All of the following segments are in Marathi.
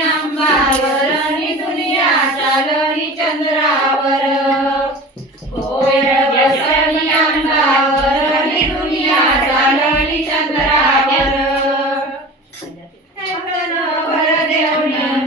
अंबावर नि दुनिया चालली चंद्रावर दुनिया चालली चंद्रावर भर देवणी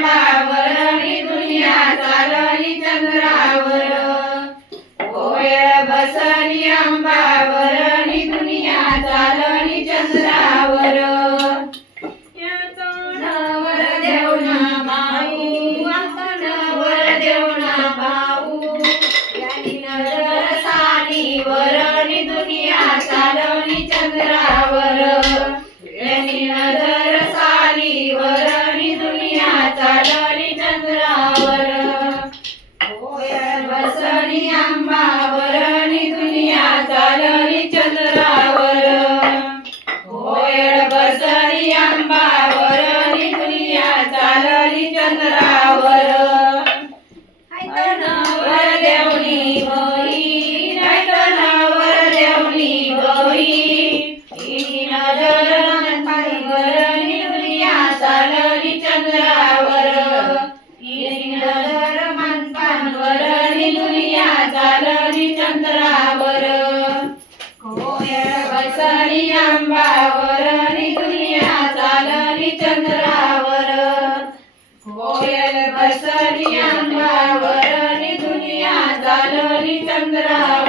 Bye. samba agora. पसरी अंगावर दुनिया चालली चंद्रावर.